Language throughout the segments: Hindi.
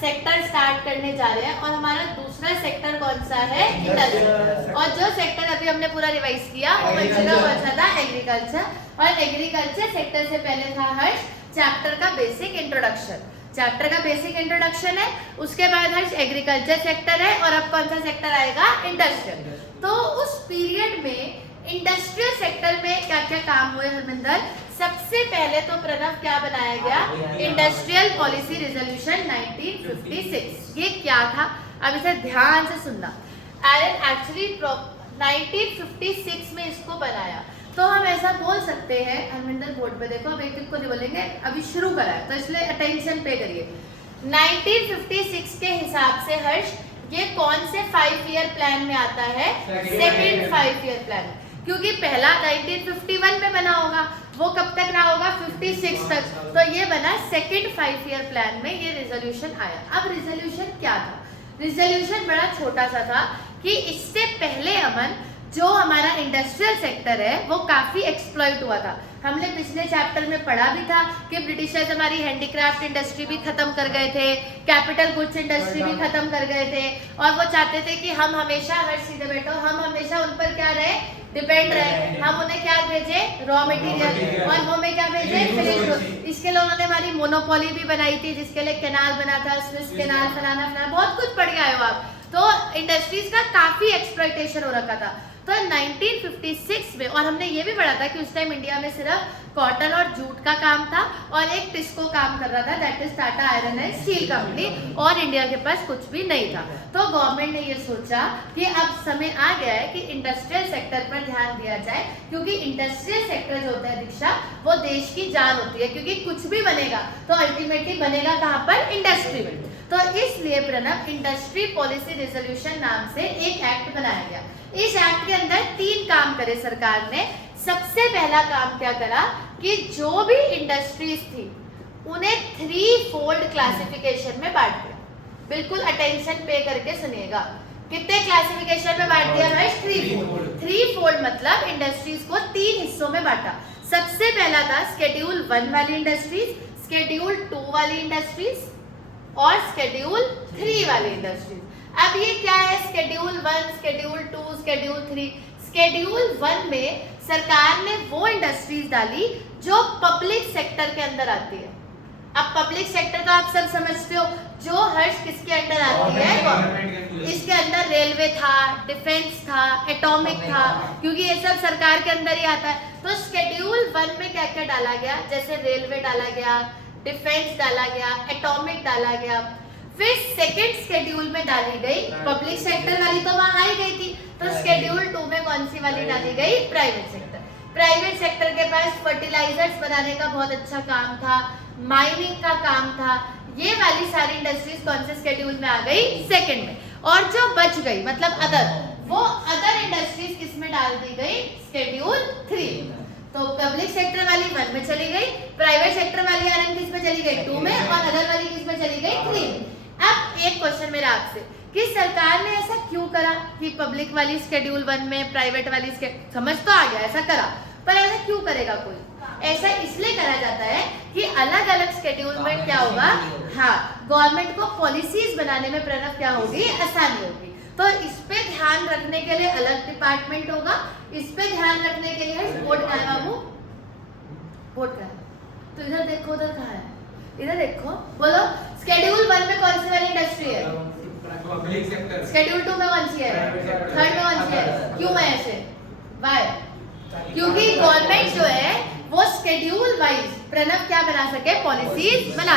सेक्टर स्टार्ट करने जा रहे हैं और हमारा दूसरा सेक्टर कौन सा है? इंडस्ट्री। और जो सेक्टर अभी हमने पूरा रिवाइज किया वो बचेगा कौन सा था? एग्रीकल्चर। और एग्रीकल्चर सेक्टर से पहले था हर्ष चैप्टर का बेसिक इंट्रोडक्शन। चैप्टर का बेसिक इंट्रोडक्शन है, उसके बाद हर्ष एग्रीकल्चर सेक्टर है और अब कौन सा सेक्टर आएगा? इंडस्ट्रियल। तो उस पीरियड में इंडस्ट्रियल सेक्टर में क्या क्या काम हुए हरमिंदर? सबसे पहले तो प्रणव क्या बनाया गया? Industrial policy resolution 1956। ये क्या था? अब इसे ध्यान से सुनना। एक्चुअली 1956 में इसको बनाया। तो हम ऐसा बोल सकते हैं, हरमिंदर बोर्ड पे देखो, अब एक को नहीं बोलेंगे, अभी शुरू करा है तो इसलिए अटेंशन पे करिए। 1956 के हिसाब से हर्ष ये कौन से 5 ईयर प्लान में आता है? Second 5 year plan. क्योंकि पहला 1951 में बना होगा, वो कब तक रहा होगा? 56 तक। तो ये बना सेकेंड 5 ईयर प्लान में ये रिजोल्यूशन आया। अब रिजोल्यूशन क्या था? रिजोल्यूशन बड़ा छोटा सा था कि इससे पहले अमन जो हमारा इंडस्ट्रियल सेक्टर है वो काफी एक्सप्लॉइट हुआ था। हमने पिछले चैप्टर में पढ़ा भी था कि ब्रिटिशर्स हमारी हैंडीक्राफ्ट इंडस्ट्री भी खत्म कर गए थे, कैपिटल गुड्स इंडस्ट्री भी खत्म कर गए थे और वो चाहते थे कि हम हमेशा, हर सीधे बैठो, हम हमेशा उन पर क्या रहे? डिपेंड रहे। हम उन्हें क्या भेजे? Raw material. और वो में क्या भेजे? फिनिश। इसके लिए उन्होंने हमारी मोनोपोली भी बनाई थी, जिसके लिए कैनाल बना था, स्विस कैनाल, फलाना फलाना, बहुत कुछ पढ़ के आए हो आप। तो इंडस्ट्रीज का काफी एक्सप्लॉइटेशन हो रखा था। तो 1956 में, और हमने ये भी पढ़ा था कि उस टाइम इंडिया में सिर्फ कॉटन और जूट का काम था और एक टिस्को काम कर रहा था, that is Tata iron and steel company, और इंडिया के पास कुछ भी नहीं था। तो गवर्नमेंट ने ये सोचा कि अब समय आ गया है कि इंडस्ट्रियल सेक्टर पर ध्यान दिया जाए, क्योंकि इंडस्ट्रियल सेक्टर जो होता है दीक्षा, वो देश की जान होती है, क्योंकि कुछ भी बनेगा तो अल्टीमेटली बनेगा कहाँ पर? इंडस्ट्री में। तो इसलिए प्रणव इंडस्ट्री पॉलिसी रिजोल्यूशन नाम से एक एक्ट बनाया गया। इस एक्ट के अंदर 3 काम करे सरकार ने। सबसे पहला काम क्या करा कि जो भी इंडस्ट्रीज थी उन्हें 3 फोल्ड क्लासिफिकेशन में बांट दिया। बिल्कुल अटेंशन पे करके सुनिएगा। कितने क्लासिफिकेशन में बांट दिया भाई? 3 फोल्ड। 3 फोल्ड मतलब इंडस्ट्रीज को 3 हिस्सों में बांटा। सबसे पहला था शेड्यूल 1 वाली इंडस्ट्रीज, शेड्यूल 2 वाली इंडस्ट्रीज और शेड्यूल 3 वाली इंडस्ट्रीज। अब ये क्या है? Schedule 1, schedule 2, schedule 3। शेड्यूल 1 में सरकार ने वो इंडस्ट्रीज डाली जो पब्लिक सेक्टर के अंदर आती है। अब पब्लिक सेक्टर तो आप सब समझते हो, जो हर्ष किसके अंदर आती है? इसके अंदर रेलवे था, डिफेंस था, एटॉमिक था, क्योंकि ये सब सरकार के अंदर ही आता है। तो शेड्यूल 1 में क्या क्या डाला गया? जैसे रेलवे डाला गया, डिफेंस डाला गया, एटॉमिक डाला गया। फिर सेकेंड शेड्यूल में डाली गई पब्लिक सेक्टर वाली, तो वहां आई गई थी। तो शेड्यूल 2 में कौन सी वाली डाली गई? Private sector. प्राइवेट सेक्टर के पास फर्टिलाइजर्स बनाने का बहुत अच्छा काम था, माइनिंग का काम था। ये वाली सारी इंडस्ट्रीज कौन से शेड्यूल में आ गई? सेकंड में। और जो बच गई मतलब अदर, वो अदर इंडस्ट्रीज किस में डाल दी गई? शेड्यूल 3। तो पब्लिक सेक्टर वाली 1 में चली गई, प्राइवेट सेक्टर वाली आरएन किस में चली गई? 2 में, और अदर वाली किस में चली गई? 3 में। अब एक क्वेश्चन मेरा आपसे कि सरकार ने ऐसा क्यों करा कि पब्लिक वाली शेड्यूल 1 में, प्राइवेट वाली समझ तो आ गया, ऐसा करा, पर ऐसा क्यों करेगा कोई? ऐसा इसलिए करा जाता है कि अलग अलग शेड्यूल में क्या होगा? हाँ, गवर्नमेंट को पॉलिसीज बनाने में प्रणव क्या होगी? आसानी होगी। तो इस पे ध्यान रखने के लिए अलग डिपार्टमेंट होगा। इस पे ध्यान रखने के लिए बोर्ड कहाँ है बाबू? बोर्ड कहाँ है? तो इधर देखो, उधर कहाँ है? इधर देखो, बोलो शेड्यूल 1 में कौन सी वाली इंडस्ट्री है? Public sector. शेड्यूल 2 में कौन सी है? थर्ड में कौन सी है? क्यों है ऐसे? वाई? क्योंकि गवर्नमेंट जो है वो शेड्यूल वाइज प्रणव क्या बना सके? पॉलिसीज बना।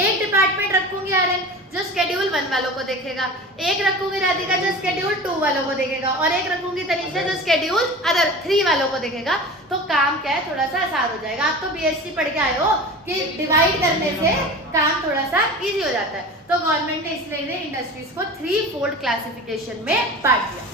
एक डिपार्टमेंट रखूंगी आरएन जो शेड्यूल 1 वालों को देखेगा, एक रखूंगी राधिका जो शेड्यूल 2 वालों को देखेगा, और एक रखूंगी तनीषा जो शेड्यूल अदर 3 वालों को देखेगा। तो काम क्या है? थोड़ा सा आसान हो जाएगा। आप तो बीएससी पढ़ के आए हो कि डिवाइड करने से काम थोड़ा सा इजी हो जाता है। तो गवर्नमेंट ने इसलिए इंडस्ट्रीज को 3 फोल्ड क्लासिफिकेशन में बांट दिया।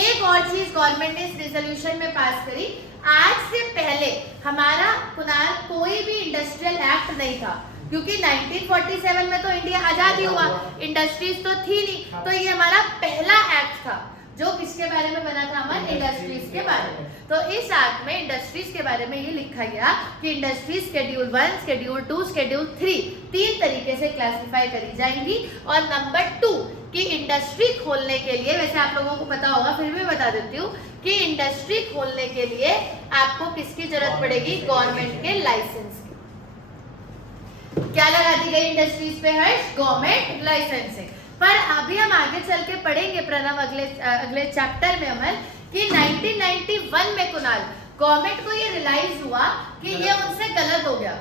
एक और चीज गवर्नमेंट ने इस रिजोल्यूशन में पास करी, आज से पहले हमारा कुनाल कोई भी इंडस्ट्रियल एक्ट नहीं था, क्योंकि 1947 में तो इंडिया आजाद ही हुआ, इंडस्ट्रीज तो थी नहीं। तो ये हमारा पहला एक्ट था जो किसके बारे में बना था अमन? इंडस्ट्रीज के बारे में। तो इस एक्ट में इंडस्ट्रीज के बारे में ये लिखा गया कि इंडस्ट्रीज शेड्यूल 1, शेड्यूल 2, शेड्यूल 3 तीन तरीके से क्लासिफाई करी जाएंगी। और नंबर 2 कि इंडस्ट्री खोलने के लिए, वैसे आप लोगों को पता होगा फिर भी बता देती हूँ कि इंडस्ट्री खोलने के लिए आपको किसकी जरूरत पड़ेगी? गवर्नमेंट के लाइसेंस की। क्या लगा दी गई इंडस्ट्रीज पे हर्ष? Government licensing. पर अभी हम आगे चल के पढ़ेंगे प्रणव अगले चैप्टर में अमन कि 1991 में कुणाल गवर्नमेंट को ये रियलाइज हुआ कि ये उनसे गलत हो गया,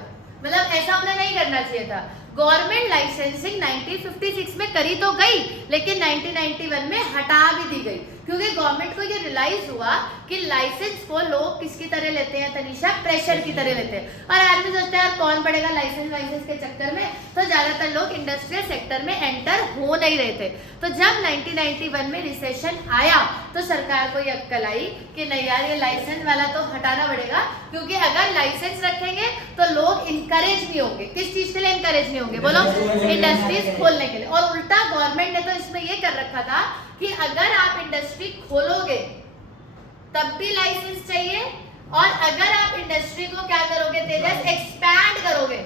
मतलब ऐसा उन्हें नहीं करना चाहिए था। गवर्नमेंट लाइसेंसिंग 1956 में करी तो गई लेकिन 1991 में हटा भी दी गई, क्योंकि गवर्नमेंट को ये रियलाइज हुआ कि लाइसेंस को लोग किसकी तरह लेते हैं तनिषा? प्रेशर की तरह लेते हैं। और आदमी सोचता है यार कौन पड़ेगा लाइसेंस के चक्कर में, तो ज्यादातर लोग इंडस्ट्रियल सेक्टर में एंटर हो नहीं रहे थे। तो जब 1991 में रिसेशन आया तो सरकार को ये अक्कल आई कि नहीं यार ये लाइसेंस वाला तो हटाना पड़ेगा, क्योंकि अगर लाइसेंस रखेंगे तो लोग इंकरेज नहीं होंगे। किस चीज के लिए इंकरेज नहीं होंगे बोलो? इंडस्ट्रीज खोलने के लिए। और उल्टा गवर्नमेंट ने तो इसमें ये कर रखा था कि अगर आप इंडस्ट्री खोलोगे तब भी लाइसेंस चाहिए, और अगर आप इंडस्ट्री को क्या करोगे तेजस? एक्सपैंड करोगे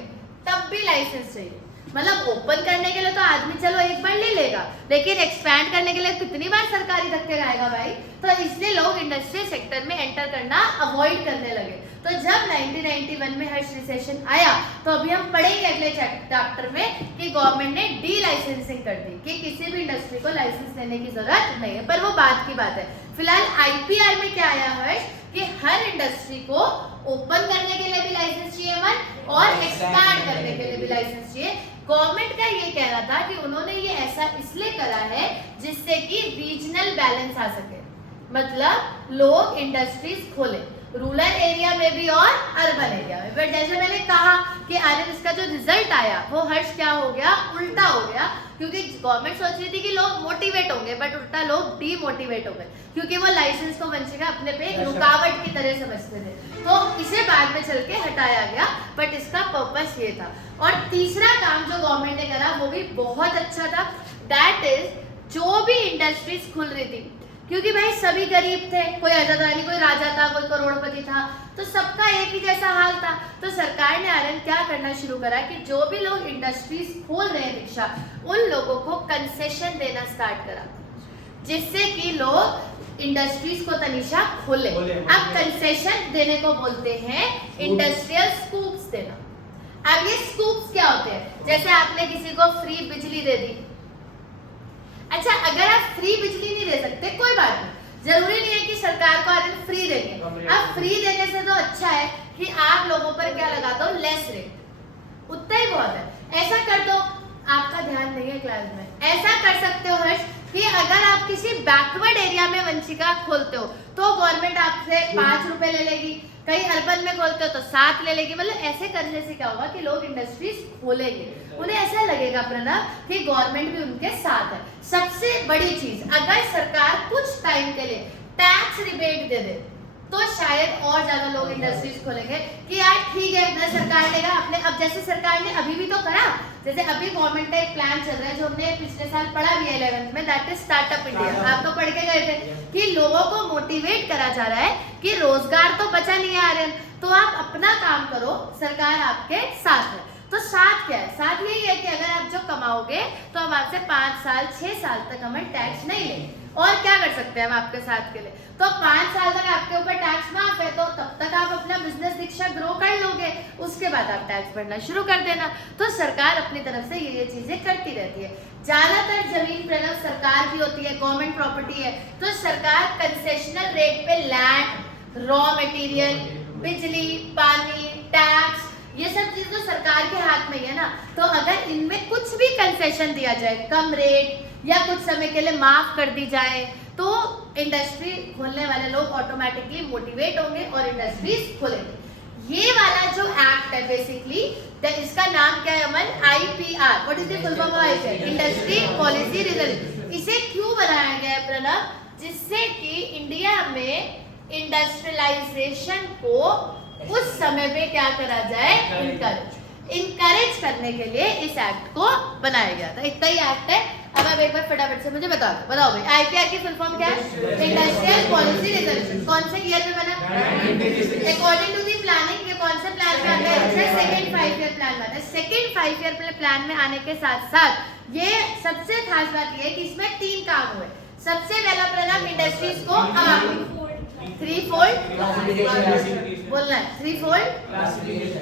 तब भी लाइसेंस चाहिए। मतलब ओपन करने के लिए तो आदमी चलो एक बार ले लेगा, लेकिन एक्सपैंड करने के लिए कितनी बार सरकारी धक्के खाएगा भाई? तो इसलिए लोग इंडस्ट्रियल सेक्टर में एंटर करना अवॉइड करने लगे। तो जब 1991 में हर्ष रिसेशन आया तो अभी हम पढ़ेंगे अगले चैप्टर में कि गवर्नमेंट ने डी लाइसेंसिंग कर दी कि किसी भी इंडस्ट्री को लाइसेंस लेने की जरूरत नहीं है। पर वो बात की बात है। फिलहाल आईपीआर में क्या आया हर्ष कि हर इंडस्ट्री को ओपन करने के लिए भी लाइसेंस चाहिए मन, और एक्सपैंड करने के लिए भी लाइसेंस चाहिए। गवर्नमेंट का ये कहना था कि उन्होंने ये ऐसा इसलिए करा है जिससे कि रीजनल बैलेंस आ सके, मतलब लोग इंडस्ट्रीज खोले रूरल एरिया में भी और अर्बन एरिया में। बट जैसे मैंने कहा कि आज इसका जो रिजल्ट आया वो हर्ष क्या हो गया? उल्टा हो गया, क्योंकि गवर्नमेंट सोच रही थी कि लोग मोटिवेट होंगे बट उल्टा लोग डीमोटिवेट हो गए, क्योंकि वो लाइसेंस को वंचिका अपने पे एक रुकावट की तरह समझते थे। तो इसे बाद में चल के हटाया गया, बट इसका पर्पस ये था। और तीसरा काम जो गवर्नमेंट ने करा वो भी बहुत अच्छा था, दैट इज जो भी इंडस्ट्रीज खुल रही थी, क्योंकि भाई सभी गरीब थे, कोई ऐसा था नहीं कोई राजा था कोई करोड़पति था, तो सबका एक ही जैसा हाल था। तो सरकार ने आरएन क्या करना शुरू करा कि जो भी लोग इंडस्ट्रीज खोल रहे हैं दीक्षा, उन लोगों को कंसेशन देना स्टार्ट करा, जिससे कि लोग इंडस्ट्रीज को तनिषा खोले। अब कंसेशन देने को बोलते हैं इंडस्ट्रियल स्कूप्स देना। अब ये स्कूप्स क्या होते हैं? जैसे आपने किसी को फ्री बिजली दे दी। अच्छा, अगर आप फ्री बिजली नहीं दे सकते कोई बात नहीं, जरूरी नहीं है कि सरकार को आरएन फ्री देंगे। अब फ्री देने से तो अच्छा है कि आप लोगों पर क्या लगा दो? लेस रेट, उतना ही बहुत है। ऐसा कर दो, आपका ध्यान नहीं है क्लास में, ऐसा कर सकते हो हर्ष कि अगर आप किसी बैकवर्ड एरिया में वंशिका खोलते हो तो गवर्नमेंट आपसे 5 रुपए ले लेगी, कहीं अर्बन में खोलते हो तो 7 ले लेगी। मतलब ऐसे करने से क्या होगा कि लोग इंडस्ट्रीज खोलेंगे, उन्हें ऐसा लगेगा प्रणव कि गवर्नमेंट भी उनके साथ है। सबसे बड़ी चीज, अगर सरकार कुछ टाइम के लिए टैक्स रिबेट दे दे तो शायद और ज्यादा लोग इंडस्ट्रीज खोलेंगे कि यार ठीक है ना, सरकार ने कहा अपने। अब जैसे सरकार ने अभी भी तो करा, जैसे अभी गवर्नमेंट का एक प्लान चल रहा है जो हमने पिछले साल पढ़ा भी है 11th में, दैट इज स्टार्टअप इंडिया। आप तो पढ़ के गए थे कि लोगों को मोटिवेट करा जा रहा है कि रोजगार तो बचा नहीं आ रहा है, तो आप अपना काम करो, सरकार आपके साथ है। तो साथ क्या है? साथ यही है कि अगर आप जो कमाओगे तो हम आपसे 5 साल 6 साल तक हमें टैक्स नहीं लेंगे। और क्या कर सकते हैं हम आपके साथ के लिए? तो 5 साल तक आपके ऊपर टैक्स माफ है, तो तब तक आप अपना बिजनेस दीक्षा ग्रो कर लोगे, उसके बाद आप टैक्स भरना शुरू कर देना। तो सरकार अपनी तरफ से ये चीजें करती रहती है। ज्यादातर जमीन प्रणव सरकार की होती है, गवर्नमेंट प्रॉपर्टी है, तो सरकार कंसेशनल रेट पे लैंड, रॉ मटेरियल, बिजली, पानी, टैक्स, ये सब चीज तो सरकार के हाथ में ही है ना। तो अगर इनमें कुछ भी कंसेशन दिया जाए, कम रेट या कुछ समय के लिए माफ कर दी जाए, तो इंडस्ट्री खोलने वाले लोग ऑटोमेटिकली मोटिवेट होंगे और इंडस्ट्रीज खोलेंगे। ये वाला जो एक्ट है बेसिकली, इसका नाम क्या है अमन? IPR। What is the full form of IPR? Industry policy result. इसे क्यों बनाया गया है प्रणव? जिससे कि इंडिया में इंडस्ट्रियलाइजेशन को उस समय पे क्या करा जाए? इंकरेज करने के लिए इस एक्ट को बनाया गया था। इतना ही एक्ट है, अब आप एक बार फटाफट से मुझे बताओ भाई आईपीआर की फुल फॉर्म क्या है? Industrial policy resolution. कौन से ईयर में बना? According to the planning. ये कौन से प्लान में आता है? सेकंड 5 ईयर प्लान में आता है। सेकंड 5 ईयर प्लान में आने के साथ साथ ये सबसे खास बात ये है कि इसमें 3 काम हुए। सबसे पहला परिणाम इंडस्ट्रीज को थ्री फोल्ड बोलना है। थ्री फोल्ड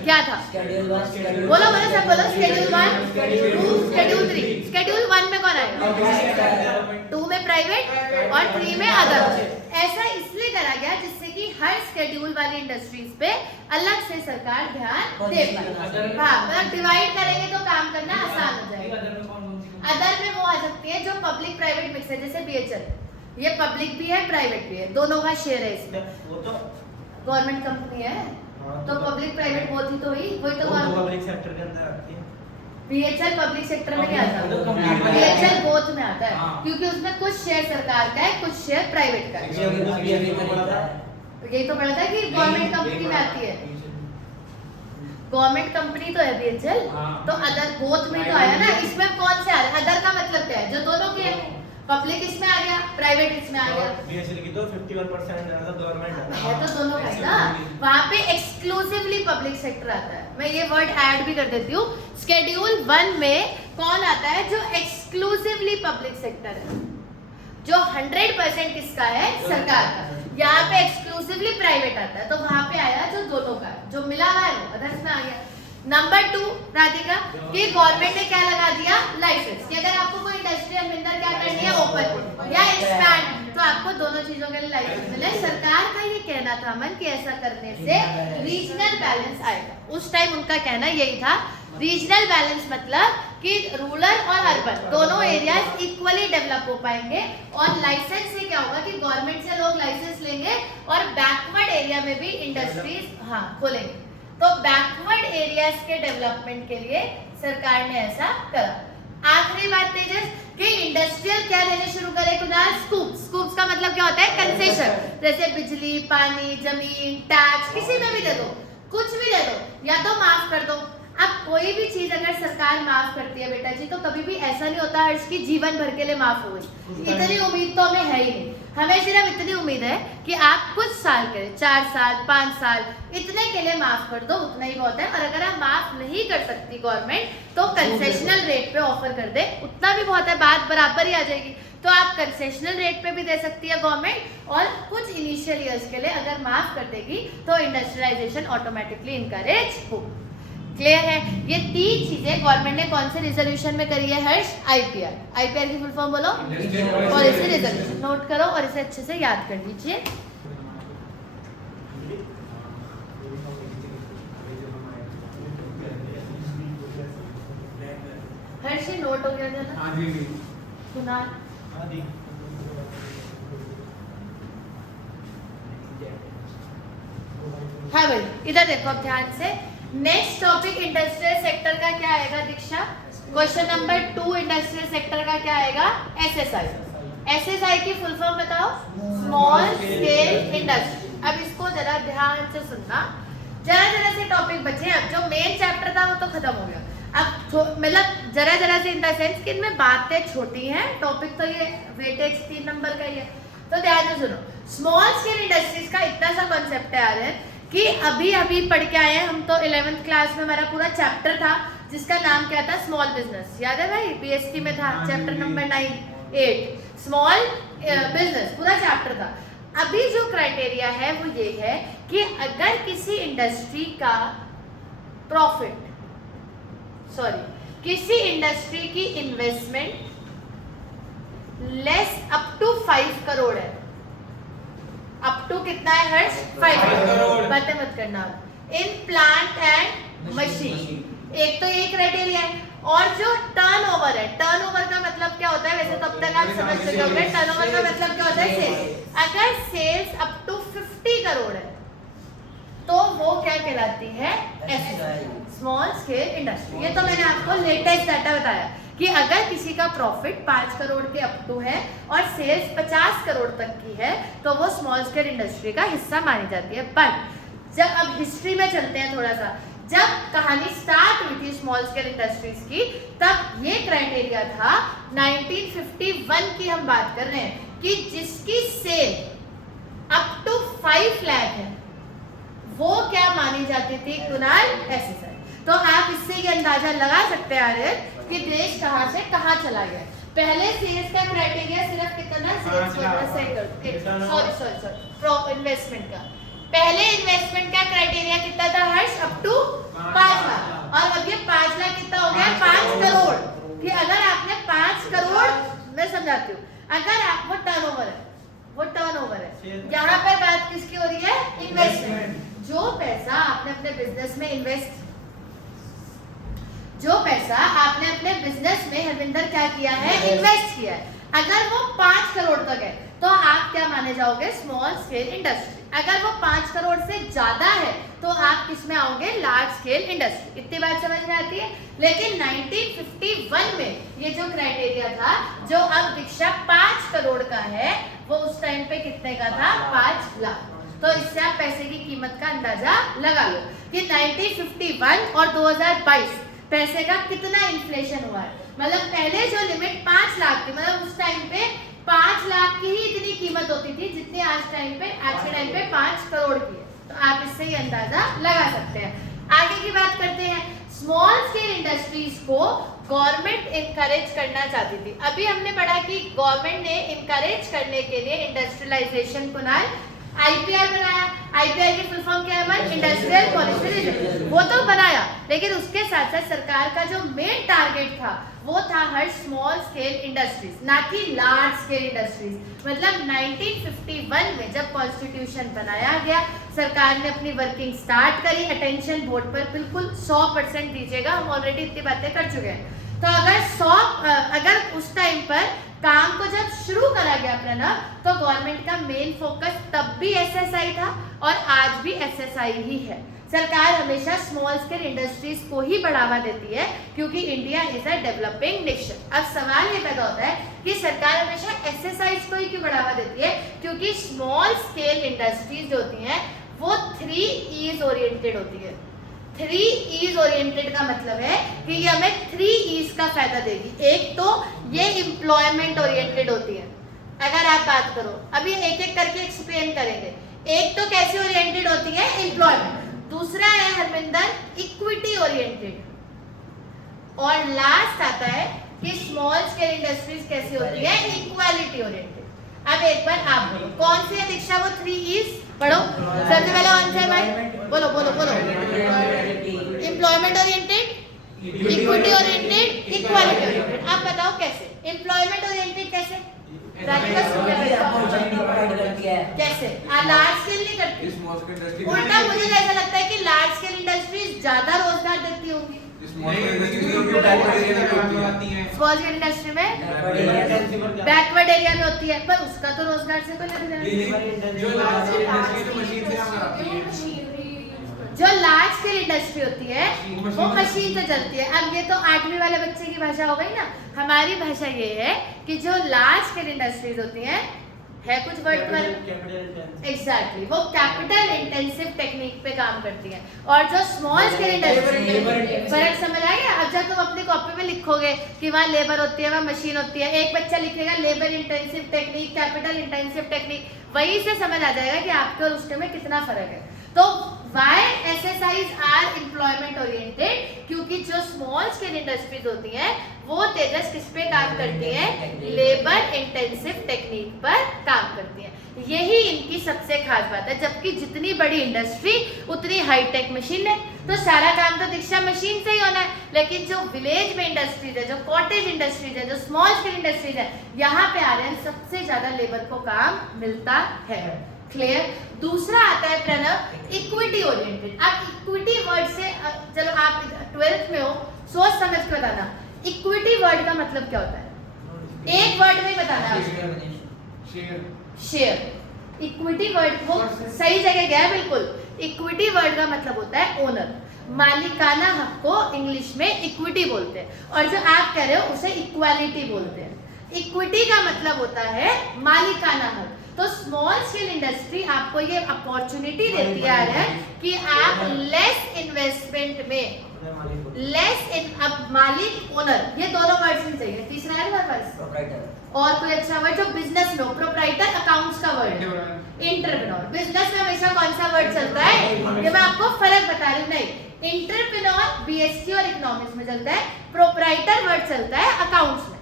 क्या था? बोलो बोलो सब बोलो। Schedule 1, 2, schedule 3। शेड्यूल 1 में कौन आएगा? 2 में प्राइवेट और 3 में अदर। ऐसा इसलिए करा गया जिससे कि हर शेड्यूल वाली इंडस्ट्रीज पे अलग से सरकार ध्यान दे पाए। हाँ मतलब डिवाइड करेंगे तो काम करना आसान हो जाएगा। अदर में वो आ सकती है जो पब्लिक प्राइवेट मिक्स है, जैसे बीएचएल। ये पब्लिक भी है प्राइवेट भी है, दोनों का शेयर है इसमें। वो तो गवर्नमेंट कंपनी है तो पब्लिक प्राइवेट बोथ ही तो हुई। वही तो पब्लिक सेक्टर के अंदर आती है। बीएचएल पब्लिक सेक्टर में नहीं आता, बीएचएल बोथ में आता है क्योंकि उसमें कुछ शेयर सरकार का है, कुछ शेयर प्राइवेट का है। यही तो पढ़ा था कि गवर्नमेंट कंपनी में आती है। गवर्नमेंट कंपनी तो है बीएचएल, तो अदर बोथ में तो आया ना। इसमें कौन से आ रहा है? अदर का मतलब क्या है? जो दोनों के है। पब्लिक इसमें आ गया, प्राइवेट इसमें आ गया। बीएचएल की तो 51% गवर्नमेंट है तो दोनों है ना। वहाँ पे एक्सक्लूसिवली पब्लिक सेक्टर आता है। मैं ये वर्ड ऐड भी कर देती हूँ। शेड्यूल 1 में कौन आता है? जो एक्सक्लूसिवली पब्लिक सेक्टर है, जो 100% किसका है? सरकार का। यहाँ पे एक्सक्लूसिवली प्राइवेट आता है, तो वहाँ पे आया जो दोनों का है, जो मिला हुआ है वो अदर्स में आ गया। नंबर 2 राधिका कि गवर्नमेंट ने क्या लगा दिया? लाइसेंस कि अगर आपको कोई इंडस्ट्रियल मिनरल क्या करनी है ओपन या एक्सपैंड, तो आपको दोनों चीजों के लिए लाइसेंस मिले। सरकार का ये कहना था मन कि ऐसा करने से रीजनल बैलेंस आएगा। उस टाइम उनका कहना यही था। रीजनल बैलेंस मतलब कि रूरल और अर्बन दोनों एरियाज इक्वली डेवलप हो पाएंगे। और लाइसेंस से क्या होगा कि गवर्नमेंट से लोग लाइसेंस लेंगे और बैकवर्ड एरिया में भी इंडस्ट्रीज खोलेंगे। तो बैकवर्ड एरियाज के डेवलपमेंट के लिए सरकार ने ऐसा करा। आखिरी बात तेजस कि इंडस्ट्रियल क्या देने शुरू करे कुणाल? स्कूप्स। स्कूप्स का मतलब क्या होता है? कंसेशन। जैसे बिजली, पानी, जमीन, टैक्स, किसी में भी दे दो, कुछ भी दे दो या तो माफ कर दो। अब कोई भी चीज अगर सरकार माफ करती है बेटा जी, तो कभी भी ऐसा नहीं होता हर्ष की जीवन भर के लिए माफ हो गई। इतनी उम्मीद तो हमें है ही नहीं। हमें सिर्फ इतनी उम्मीद है कि आप कुछ साल के लिए, 4 साल 5 साल इतने के लिए माफ कर दो, उतना ही बहुत है। और अगर आप माफ नहीं कर सकती गवर्नमेंट, तो कंसेशनल रेट पे ऑफर कर दे, उतना भी बहुत है, बात बराबर ही आ जाएगी। तो आप कंसेशनल रेट पे भी दे सकती है गवर्नमेंट, और कुछ इनिशियल ईयर्स के लिए अगर माफ कर देगी तो इंडस्ट्रियलाइजेशन ऑटोमेटिकली इनकरेज होगी। क्लियर है? ये 3 चीजें गवर्नमेंट ने कौन से रिजोल्यूशन में करी है हर्ष? आईपीआर। आईपीआर की फुल फॉर्म बोलो। Policy resolution. नोट करो और इसे अच्छे से याद कर लीजिए। हर्ष ये नोट हो गया था ना? कुणाल हाँ भाई इधर देखो अब ध्यान से। नेक्स्ट टॉपिक इंडस्ट्रियल सेक्टर का क्या आएगा दीक्षा? क्वेश्चन नंबर 2 इंडस्ट्रियल सेक्टर का क्या आएगा? एसएसआई। एसएसआई की फुल फॉर्म बताओ। Small scale industry. अब इसको जरा ध्यान से सुनना। जरा से टॉपिक बचे। अब जो मेन चैप्टर था वो तो खत्म हो गया। अब मतलब जरा से इन द सेंस कि इनमें बातें छोटी हैं, टॉपिक तो ये वेटेज 3 नंबर का ही है। तो ध्यान से सुनो। स्मॉल स्केल इंडस्ट्रीज का इतना सा कॉन्सेप्ट है कि अभी पढ़ के आए हैं हम। तो 11th क्लास में हमारा पूरा चैप्टर था जिसका नाम क्या था? Small business. याद है भाई? बीएसटी में था चैप्टर नंबर 9, 8 स्मॉल बिजनेस पूरा चैप्टर था। अभी जो क्राइटेरिया है वो ये है कि अगर किसी इंडस्ट्री का प्रॉफिट किसी इंडस्ट्री की investment less up to 5 crore है। अप टू कितना है हर्ष? 5 करोड़। बातें मत करना। इन प्लांट एंड मशीन, एक तो ये क्राइटेरिया है। और जो टर्नओवर है, टर्नओवर का मतलब क्या होता है? वैसे तो अब तक आप समझ चुके होंगे टर्नओवर का मतलब क्या होता है? सेल्स। अगर सेल्स अप टू 50 करोड़ है तो वो क्या कहलाती है? Small scale industry. ये तो मैंने आपको लेटेस्ट डाटा बताया कि अगर किसी का प्रॉफिट 5 करोड़ के अप टू है और सेल्स 50 करोड़ तक की है तो वो स्मॉल स्केल इंडस्ट्री का हिस्सा मानी जाती है। बट जब अब हिस्ट्री में चलते हैं थोड़ा सा, जब कहानी स्टार्ट हुई थी स्मॉल स्केल इंडस्ट्रीज की, तब ये क्राइटेरिया क्राइटेरिया था 1951 की हम बात कर रहे हैं कि जिसकी सेल अप टू 5 लाख है वो क्या मानी जाती थी कुणाल? एसएसआई। तो आप इससे ये अंदाजा लगा सकते हैं आर्यन कि देश कहां से कहां चला गया। पहले सेल्स का क्राइटेरिया सिर्फ कितना, सॉरी इन्वेस्टमेंट का, पहले इन्वेस्टमेंट का क्राइटेरिया कितना था हर्ष? Up to 5 lakh. और अब ये 5 लाख कितना हो गया? 5 करोड़। कि अगर आपने 5 करोड़, मैं समझाती हूँ, अगर आप वो टर्नओवर है, यहाँ पर बात किसकी हो रही है? इन्वेस्टमेंट। जो पैसा आपने अपने बिजनेस में हरविंदर क्या किया है? इन्वेस्ट किया है। अगर वो 5 करोड़ तक है तो आप क्या माने जाओगे? Small scale industry. अगर वो 5 करोड़ से ज्यादा है तो आप किस में आओगे? Large scale industry. इतनी बात समझ में आती है। लेकिन 1951 में ये जो क्राइटेरिया था, जो अब दीक्षा 5 करोड़ का है, वो उस टाइम पे कितने का था? 5 लाख। तो इससे आप पैसे की कीमत का अंदाजा लगा लो कि 1951 और 2022 पैसे का कितना इन्फ्लेशन हुआ है। मतलब पहले जो लिमिट 5 लाख थी, मतलब उस टाइम पे 5 लाख की ही इतनी कीमत होती थी जितनी आज के टाइम पे 5 करोड़ की है। तो आप इससे ही अंदाजा लगा सकते हैं। आगे की बात करते हैं। स्मॉल स्केल इंडस्ट्रीज को गवर्नमेंट इनकरेज करना चाहती थी। अभी हमने पढ़ा कि गवर्नमेंट ने इनकरेज करने के लिए इंडस्ट्रियलाइजेशन को ना आईपीआर बनाया। आईपीआर की फुल फॉर्म क्या है? Industrial policy region. वो तो बनाया, लेकिन उसके साथ साथ सरकार का जो मेन टारगेट था वो था हर स्मॉल स्केल इंडस्ट्रीज, ना कि लार्ज स्केल इंडस्ट्रीज। मतलब 1951 में जब कॉन्स्टिट्यूशन बनाया गया, सरकार ने अपनी वर्किंग स्टार्ट करी। अटेंशन बोर्ड पर बिल्कुल 100% दीजिएगा, हम ऑलरेडी इतनी बातें कर चुके हैं। तो अगर उस टाइम पर काम को जब शुरू करा गया प्रणव, तो गवर्नमेंट का मेन फोकस तब भी एसएसआई था और आज भी एसएसआई ही है। सरकार हमेशा स्मॉल स्केल इंडस्ट्रीज को ही बढ़ावा देती है क्योंकि India is a developing nation. अब सवाल ये पैदा होता है कि सरकार हमेशा एसएसआईज को ही क्यों बढ़ावा देती है? क्योंकि स्मॉल स्केल इंडस्ट्रीज जो होती हैं वो 3 E's ओरिएंटेड होती है। 3 E's ओरिएंटेड का मतलब है कि ये हमें 3 E's का फायदा देगी। एक तो ये एम्प्लॉयमेंट ओरिएंटेड होती है। अगर आप बात करो, अभी एक एक करके एक्सप्लेन करेंगे। एक तो कैसे ओरिएंटेड होती है? एम्प्लॉयमेंट। दूसरा है हरमिंदर इक्विटी ओरिएंटेड, और लास्ट आता है कि स्मॉल स्केल इंडस्ट्रीज कैसी होती है? Equality oriented. अब एक बार आप बोलो कौन सी है दीक्षा वो 3 E's? पढ़ो सबसे पहले आंसर भाई, बोलो बोलो बोलो। Employment oriented, equity oriented, equality oriented. आप बताओ कैसे? एम्प्लॉयमेंट ओरिएंटेड कैसे? कैसे? लार्ज स्केल नहीं करती। उल्टा मुझे ऐसा लगता है कि लार्ज स्केल इंडस्ट्रीज ज्यादा रोजगार देती होंगी। स्मॉल स्केल इंडस्ट्री में बैकवर्ड एरिया में होती है, पर उसका तो रोजगार से कोई लेना। जो लार्ज स्केल इंडस्ट्री होती है वो मशीन से चलती है। अब ये तो 8वीं वाले बच्चे की भाषा हो गई ना। हमारी भाषा ये है कि जो लार्ज स्केल इंडस्ट्रीज होती हैं, है कुछ वर्ड पर एग्जैक्टली वो कैपिटल इंटेंसिव टेक्निक पे काम करती है। और जो स्मॉल स्केल इंडस्ट्री, फर्क समझ आ गया? अब जब तुम अपनी कॉपी में लिखोगे कि वहाँ लेबर होती है, वहाँ मशीन होती है, एक बच्चा लिखेगा labour intensive technique, capital intensive technique, वहीं से समझ आ जाएगा कि आपके और उसके में कितना फर्क है। तो वाई एसएसआईज आर एम्प्लॉयमेंट ओरिएंटेड? क्योंकि जो स्मॉल स्केल इंडस्ट्रीज होती हैं वो तेजस किस पे काम करती है? लेबर इंटेंसिव टेक्निक पर काम करती है। यही इनकी सबसे खास बात है। जबकि जितनी बड़ी इंडस्ट्री उतनी हाईटेक मशीन है, तो सारा काम तो दीक्षा मशीन से ही होना है। लेकिन जो विलेज में इंडस्ट्रीज है, जो कॉटेज इंडस्ट्रीज है, जो स्मॉल स्केल इंडस्ट्रीज है, यहाँ पे आ रहे हैं सबसे ज्यादा लेबर को काम मिलता है। क्लियर? दूसरा आता है प्रणव इक्विटी ओरिएंटेड। अब इक्विटी वर्ड से चलो आप 12th में हो, सोच समझ के बताना इक्विटी वर्ड का मतलब क्या होता है। एक वर्ड में बताना। शेयर। इक्विटी वर्ड वो सही जगह गया बिल्कुल। इक्विटी वर्ड का मतलब होता है ओनर, मालिकाना हक को इंग्लिश में इक्विटी बोलते हैं, और जो आप कह रहे हो उसे इक्वालिटी बोलते हैं। इक्विटी का मतलब होता है मालिकाना हक। तो स्मॉल स्केल इंडस्ट्री आपको ये अपॉर्चुनिटी देती है कि आप लेस इन्वेस्टमेंट में अब मालिक ओनर ये दोनों वर्ड्स नहीं चाहिए। तीसरा है हमारे पास प्रोप्राइटर और कोई अच्छा वर्ड जो बिजनेस में हो, प्रोप्राइटर अकाउंट्स का वर्ड है, एंटरप्रेन्योर। बिजनेस में हमेशा कौन सा वर्ड चलता है, ये मैं आपको फर्क बता रही हूँ। नहीं, एंटरप्रेन्योर बीएससी और इकोनॉमिक्स में चलता है, प्रोप्राइटर वर्ड चलता है अकाउंट्स में।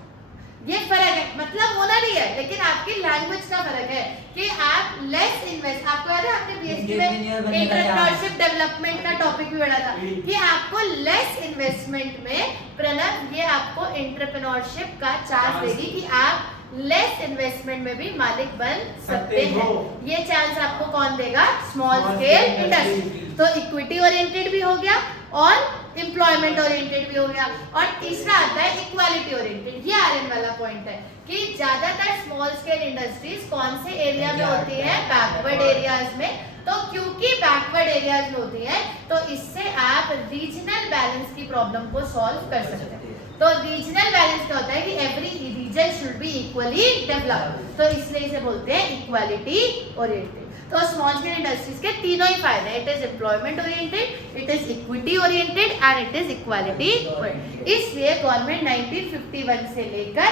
ये फर्क है, मतलब होना नहीं है, लेकिन आपकी लैंग्वेज का फर्क है कि आप लेस इन्वेस्ट। आपको याद है आपने बीएससी में एंटरप्रेन्योरशिप डेवलपमेंट का टॉपिक भी पढ़ा था कि आपको लेस इन्वेस्टमेंट में प्रणव ये आपको एंटरप्रेन्योरशिप का चांस देगी कि आप लेस इन्वेस्टमेंट में भी मालिक बन सकते हैं। ये चांस आपको कौन देगा, स्मॉल स्केल इंडस्ट्री। तो इक्विटी ओरिएंटेड भी हो गया और एम्प्लॉयमेंट ओरिएंटेड भी हो गया। और तीसरा आता है इक्वालिटी ओरिएंटेड। ये आरएन वाला पॉइंट है कि ज्यादातर स्मॉल स्केल इंडस्ट्रीज कौन से एरिया में होती है, बैकवर्ड एरियाज में। तो क्योंकि बैकवर्ड एरियाज में होती है तो इससे आप रीजनल बैलेंस की प्रॉब्लम को सॉल्व कर सकते हैं। तो रीजनल बैलेंस क्या होता है कि every region should be equally developed, तो इसलिए इसे बोलते हैं इक्वालिटी ओरिएंटेड। तो स्मॉल स्केल इंडस्ट्रीज के तीनों ही फायदे, it is employment oriented, it is equity oriented and it is equality oriented. इसलिए गवर्नमेंट 1951 से लेकर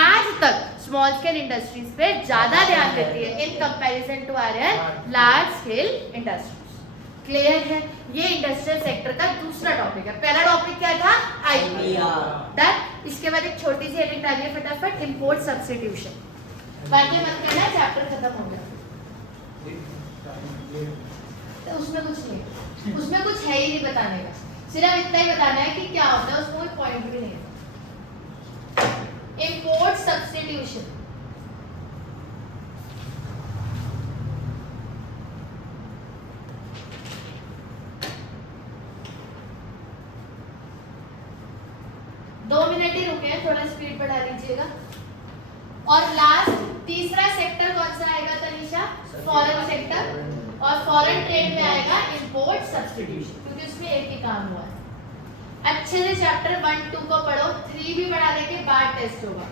आज तक स्मॉल स्केल इंडस्ट्रीज पे ज्यादा ध्यान देती है in comparison to our large scale industries. Clear है, ये इंडस्ट्रियल सेक्टर का दूसरा टॉपिक है। पहला टॉपिक क्या था, आईपीआर। डन। इसके बाद एक छोटी सी हेडिंग डालिए फटाफट, इंपोर्ट सब्स्टिट्यूशन। बातें मत करना, चैप्टर खत्म हो गया। तो उसमें कुछ नहीं, उसमें कुछ है ही नहीं बताने का, सिर्फ इतना ही बताना है कि क्या होता है, उसमें कोई पॉइंट भी नहीं है। इंपोर्ट सब्स्टिट्यूशन, दो मिनट ही रुके हैं, थोड़ा स्पीड बढ़ा लीजिएगा। और लास्ट तीसरा सेक्टर कौन सा आएगा तनिषा, फॉरेन सेक्टर, और फॉरेन ट्रेड में आएगा इंपोर्ट सब्स्टिट्यूशन, क्योंकि उसमें एक ही काम हुआ है। अच्छे से चैप्टर 1 2 को पढ़ो, 3 भी पढ़ाने के बाद टेस्ट होगा,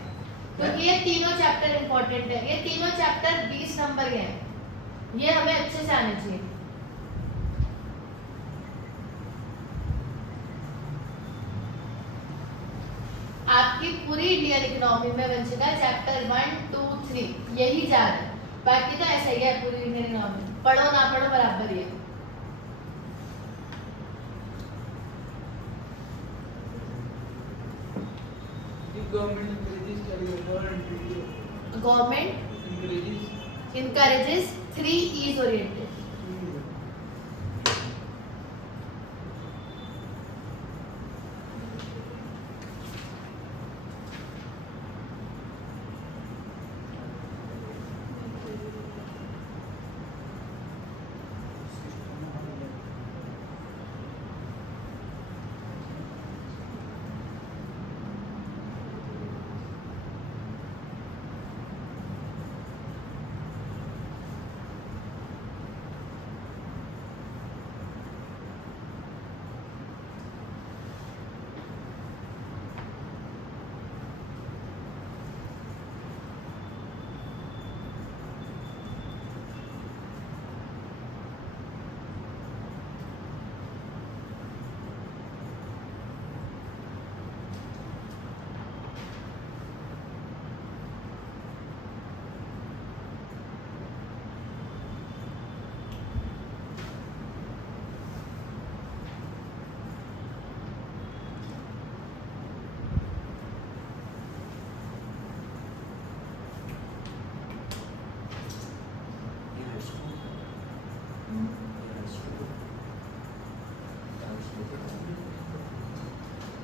तो ये तीनों चैप्टर इंपॉर्टेंट है। ये तीनों चैप्टर 20 नंबर के हैं, ये हमें अच्छे से आने चाहिए। आपकी पूरी इंडियन इकोनॉमी में वंशिका चैप्टर 1 2 3 यही जा रहा है, बाकी तो ऐसा ही है पूरी इंडियन इकोनॉमी, पढ़ो ना पढ़ो बराबर ही है। Government encourages 3 E's oriented।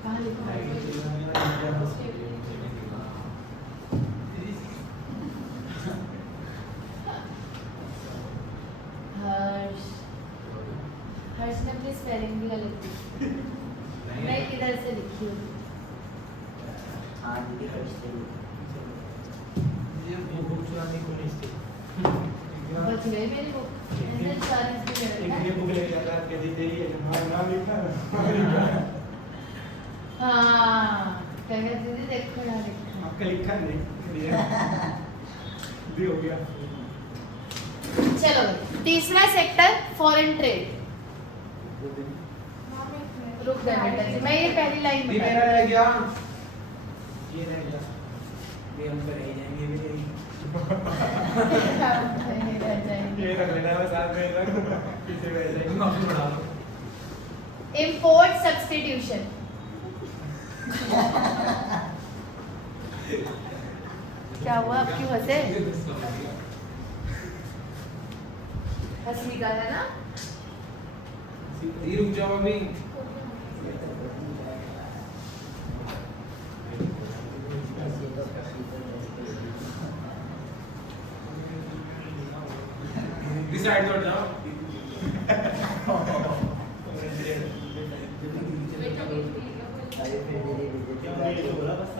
कहाँ लिखा है? हर्ष, हर्ष ने अपनी स्पेलिंग भी गलत लिखी, मैं किधर से लिखी हूँ? हाँ दीदी हर्ष से ये बुक चुराने को नहीं थी। बच गई मेरी बुक, मैंने सारी इसकी एक जगह ये बुक लेके जाता है, कहती तेरी है, हमारा नाम लिखा हाँ, कहे दीदी देखो ना लिखा। आपका लिखा नहीं भी हो गया। चलो तीसरा सेक्टर फॉरेन ट्रेड। रुक जा बेटा जी, मैं ये पहली लाइन ये बता मेरा रह गया। ये रह गया ये हम पर रह जाएंगे भी नहीं। रह जाएंगे। ये रख लेना है साथ में रख पीछे रह जाएंगे तुम अपनी बढ़ा लो। Import substitution. क्या हुआ, आप क्यों हंसे? हंसी का है ना? ये रुक जाओ अभी। डिसाइड कर जाओ। ये तो बोला बस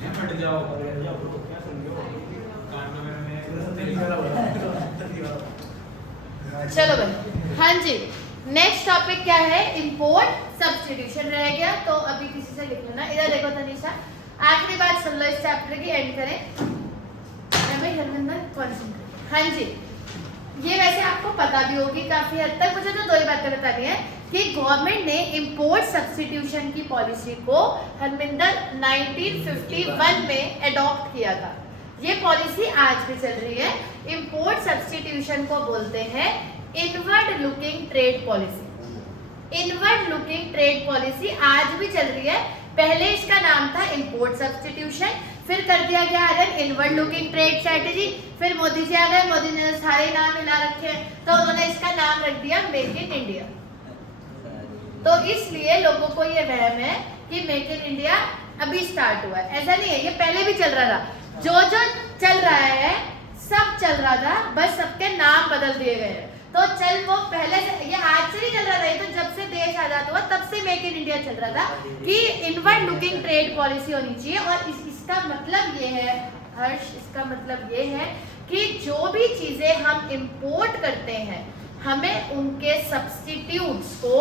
ये हट जाओ। क्या सुन रहे हो कान में मैंने चलो भाई, हाँ जी, नेक्स्ट टॉपिक क्या है? इंपोर्ट सब्स्टिट्यूशन रह गया, तो अभी किसी से लिख लेना। इधर देखो तनीषा, आखिरी बात सुन लो, इस चैप्टर की एंड करें। भाई हरमिंदर कॉन्सेंट्रेट। हाँ जी, ये वैसे आपको पता भी होगी काफी हद तक, मुझे तो दो ही बातें बतानी है कि गवर्नमेंट ने इंपोर्ट सब्स्टिट्यूशन की पॉलिसी को हरमिंदर 1951 में अडॉप्ट किया था। ये पॉलिसी आज भी चल रही है। इंपोर्ट सब्स्टिट्यूशन को बोलते हैं inward looking trade policy. Inward looking trade policy आज भी चल रही है। पहले इसका नाम था इंपोर्ट सब्स्टिट्यूशन, फिर कर दिया गया इनवर्ड लुकिंग ट्रेड स्ट्रेटेजी। फिर मोदी जी आ गए, मोदी ने सारे नाम मिला रखे हैं, तो उन्होंने इसका नाम रख दिया मेक इन इंडिया। तो इसलिए लोगों को ये वहम है कि मेक इन इंडिया अभी स्टार्ट हुआ है। ऐसा नहीं है, ये पहले भी चल रहा था। जो जो चल रहा है सब चल रहा था, बस सबके नाम बदल दिए गए हैं। तो चल वो पहले से, ये आज से नहीं चल रहा था, ये तो जब से देश आजाद हुआ तब से मेक इन इंडिया चल रहा था कि इनवर्ड लुकिंग ट्रेड पॉलिसी होनी चाहिए। और इसका मतलब ये है हर्ष, इसका मतलब ये है कि जो भी चीजें हम इंपोर्ट करते हैं हमें उनके सब्स्टिट्यूट्स को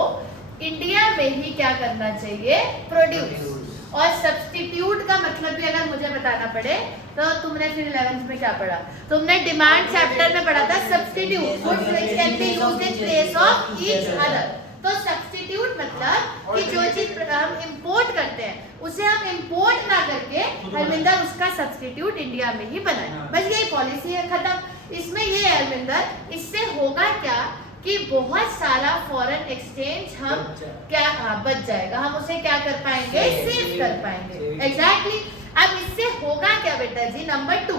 इंडिया में ही क्या करना चाहिए? प्रोड्यूस। और सब्स्टिट्यूट का मतलब भी अगर मुझे बताना पड़े तो तुमने फिर 11th में क्या पढ़ा? तुमने डिमांड चैप्टर में पढ़ा था substitute goods which can be used in place of each other. तो सब्स्टिट्यूट मतलब कि जो चीज हम इंपोर्ट करते हैं उसे हम इंपोर्ट ना करके हरमिंदर उसका सब्स्टिट्यूट इंडिया में ही बनाए। बस यही पॉलिसी है, खत्म। इसमें ये है हरमिंदर, इससे होगा क्या कि बहुत सारा फॉरेन एक्सचेंज हम क्या बच जाएगा, हम उसे क्या कर पाएंगे? सेव कर पाएंगे। एग्जैक्टली। अब इससे होगा क्या बेटा जी? नंबर 2,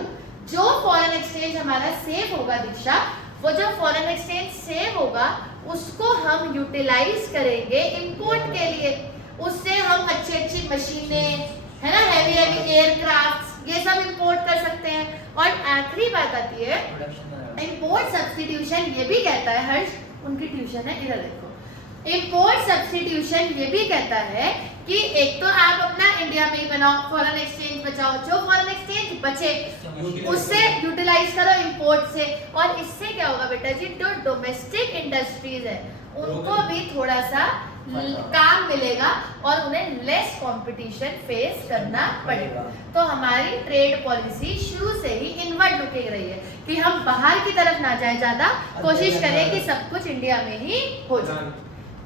जो फॉरेन एक्सचेंज हमारा सेव होगा दीक्षा, वो जो फॉरेन एक्सचेंज सेव होगा उसको हम यूटिलाइज करेंगे इंपोर्ट के लिए। उससे हम अच्छी अच्छी मशीनें, है ना, हैवी हैवी एयरक्राफ्ट, ये सब इंपोर्ट कर सकते हैं। और आखिरी बात आती है इंपोर्ट सब्स्टिट्यूशन ये भी कहता है, हर्ष उनकी ट्यूशन है, इधर देखो। इंपोर्ट सब्स्टिट्यूशन ये भी कहता है कि एक तो आप अपना इंडिया में ही बनाओ, फॉरेन एक्सचेंज बचाओ, जो फॉरेन एक्सचेंज बचे उससे यूटिलाइज करो इंपोर्ट से। और इससे क्या होगा बेटा जी? जो डोमेस्टिक इंडस्ट्रीज है उनको भी थोड़ा सा काम मिलेगा और उन्हें लेस कंपटीशन फेस करना पड़ेगा। तो हमारी ट्रेड पॉलिसी शुरू से ही इनवर्ड लुकिंग रही है कि हम बाहर की तरफ ना जाए, ज्यादा कोशिश करें कि सब कुछ इंडिया में ही हो जाए।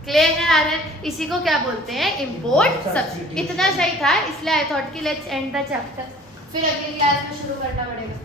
क्लियर है आर्यन? इसी को क्या बोलते हैं? Import substitution. इतना सही था, इसलिए आई थॉट कि लेट्स एंड द चैप्टर, फिर अगली क्लास में शुरू करना पड़ेगा।